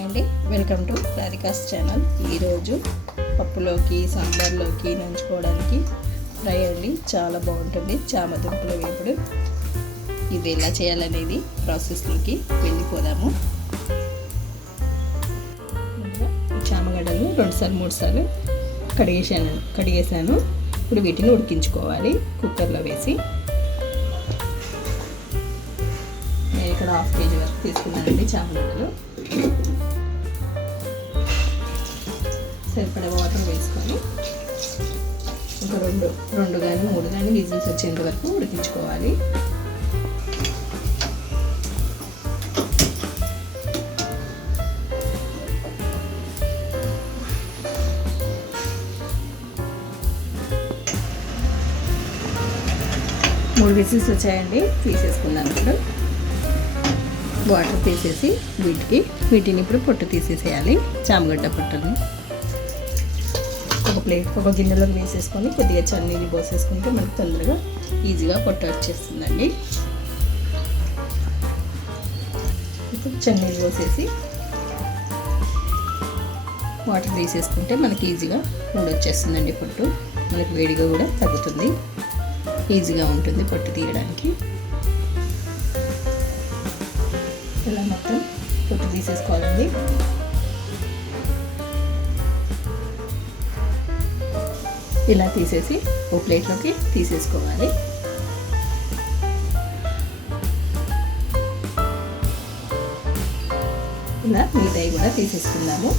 Hi అండి, welcome to Radhika's channel. ఈరోజు పప్పులోకి సాంబార్లోకి నంచుకోవడానికి ఫ్రై అండి. చాలా బాగుంటుంది చామదుంపల వేపుడు. ఇది ఎలా చేయాలనేది ప్రాసెస్లోకి వెళ్ళిపోదాము. చామగడ్డలు 2 సార్లు 3 సార్లు కడిగేసాను. ఇప్పుడు వీటిని ఉడికించుకోవాలి కుక్కర్లో వేసి. నేను ఇక్కడ 1/2 kg వరకు తీసుకున్నానండి చామగడ్డలు. సరిపడా వాటర్ వేసుకొని ఒక 2 కానీ 3 కానీ విజిల్స్ వచ్చేంత వరకు ఉడికించుకోవాలి. మూడు విజిల్స్ వచ్చాయండి, తీసేసుకున్నాను. ఇప్పుడు వాటర్ తీసేసి వీటిని ఇప్పుడు పొట్టు తీసేసేయాలి. చామగడ్డ పొట్టుని ఒక గిన్నెలోకి వేసేసుకొని కొద్దిగా చన్నీళ్ళు పోసేసుకుంటే మనకు తొందరగా ఈజీగా పొట్టు వచ్చేస్తుందండి. ఇప్పుడు చన్నీళ్ళు పోసేసి వాటర్ తీసేసుకుంటే మనకి ఈజీగా ఊడొచ్చేస్తుందండి పొట్టు. మనకి వేడిగా కూడా తగ్గుతుంది, ఈజీగా ఉంటుంది పొట్టు తీయడానికి. ఇలా మొత్తం పొట్టు తీసేసుకోవాలండి. ఇలా తీసేసి ఓ ప్లేట్లోకి తీసేసుకోవాలి. ఇలా మిగతాయి కూడా తీసేసుకుందాము.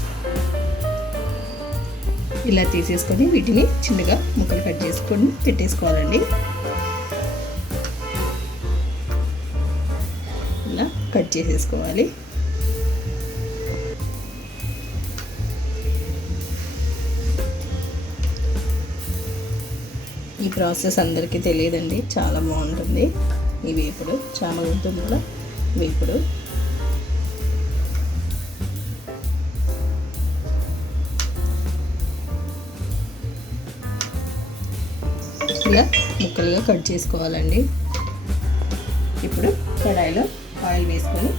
ఇలా తీసేసుకొని వీటిని చిన్నగా ముక్కలు కట్ చేసుకొని పెట్టేసుకోవాలండి. ఇలా కట్ చేసేసుకోవాలి. ఈ ప్రాసెస్ అందరికీ తెలియదండి, చాలా బాగుంటుంది ఈ వేపుడు, చామదుంపల వేపుడు. ఇలా ముక్కలుగా కట్ చేసుకోవాలండి. ఇప్పుడు కడాయిలో ఆయిల్ వేసుకొని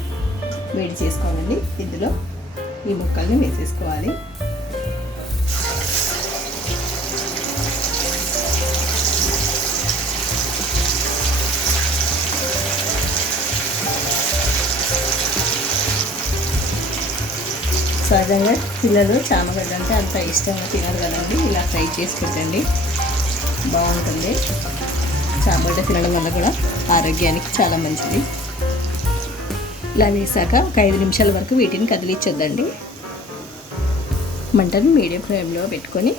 వేడి చేసుకోవాలండి. ఇందులో ఈ ముక్కల్ని వేసేసుకోవాలి. సహజంగా పిల్లలు చామగడ్డ అంటే అంత ఇష్టంగా తినరు కదండి. ఇలా ఫ్రై చేసి పెట్టండి, బాగుంటుంది. చామగడ్డ తినడం వల్ల కూడా ఆరోగ్యానికి చాలా మంచిది. ఇలా వేసాక ఒక 5 నిమిషాల వరకు వీటిని కదిలించొద్దండి. మంటను మీడియం ఫ్లేమ్లో పెట్టుకొని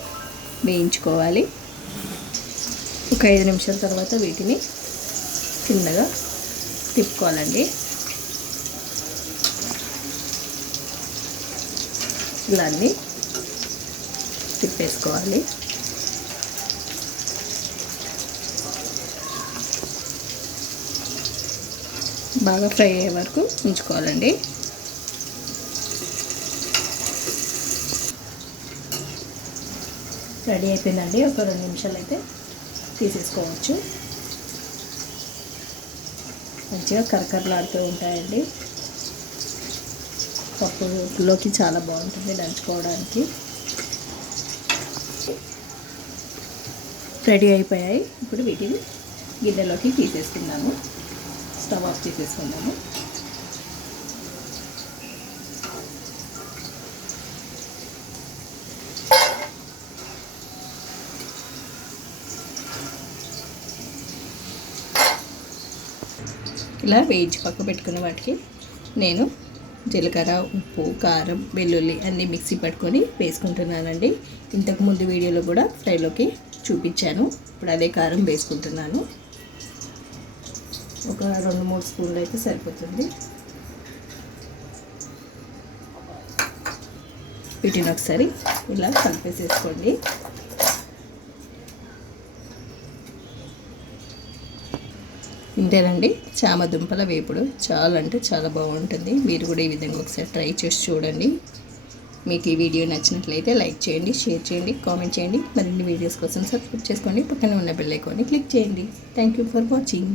వేయించుకోవాలి. ఒక 5 నిమిషాల తర్వాత వీటిని చిన్నగా తిప్పుకోవాలండి. ఇలా అన్నీ తిప్పేసుకోవాలి. బాగా ఫ్రై అయ్యే వరకు ఉంచుకోవాలండి. రెడీ అయిపోయిందండి. ఒక 2 నిమిషాలు అయితే తీసేసుకోవచ్చు. మంచిగా కరకరలాడుతూ ఉంటాయండి. పప్పులోకి చాలా బాగుంటుంది నంచుకోవడానికి. రెడీ అయిపోయాయి. ఇప్పుడు వీటిని గిన్నెలోకి తీసేసుకుందాము. స్టవ్ ఆఫ్ చేసేసుకుందాము. ఇలా వేయించి పక్క పెట్టుకున్న వాటికి నేను జీలకర్ర, ఉప్పు, కారం, వెల్లుల్లి అన్నీ మిక్సీ పట్టుకొని వేసుకుంటున్నానండి. ఇంతకుముందు వీడియోలో కూడా ఫ్రైలోకి చూపించాను. ఇప్పుడు అదే కారం వేసుకుంటున్నాను. ఒక 2-3 స్పూన్లు అయితే సరిపోతుంది. వీటిని ఒకసారి ఇలా కలిపేసేసుకోండి. ఇంతేనండి చామదుంపల వేపుడు. చాలా అంటే చాలా బాగుంటుంది. మీరు కూడా ఈ విధంగా ఒకసారి ట్రై చేసి చూడండి. మీకు ఈ వీడియో నచ్చినట్లయితే లైక్ చేయండి, షేర్ చేయండి, కామెంట్ చేయండి. మరిన్ని వీడియోస్ కోసం సబ్స్క్రైబ్ చేసుకోండి. పక్కన ఉన్న బెల్ ఐకాన్ని క్లిక్ చేయండి. Thank you for watching.